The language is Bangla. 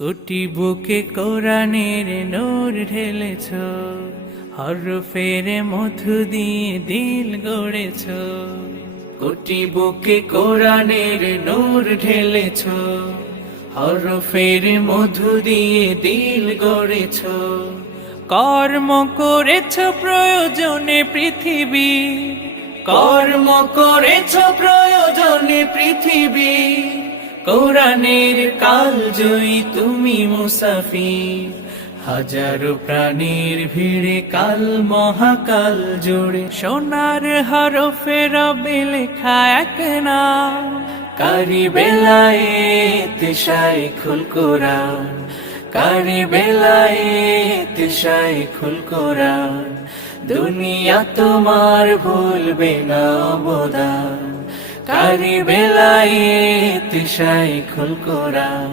কোটি বুকে কোরআনের নূর ঢেলেছ, হরফের মধু দিয়ে দিল গড়েছ। কোটি বুকে কোরআনের নূর ঢেলেছ, হরফের মধু দিয়ে দিল গড়েছ। কর্ম করেছ প্রয়োজনে পৃথিবী, কর্ম করেছ প্রয়োজনে পৃথিবী। কোরআনের কাল জয়ী তুমি মুসাফির, হাজারো প্রাণীর ভিড়ে কাল মহাকাল জুড়ে। সোনার হরফে রবে লেখা এক নাম, কারি বেলায়েত শাইখুল কোরআন, কারি বেলায়েত শাইখুল কোরআন। দুনিয়া তোমার ভুলবে না অবদান, কারি বেলায়েত শাইখুল কোরআন।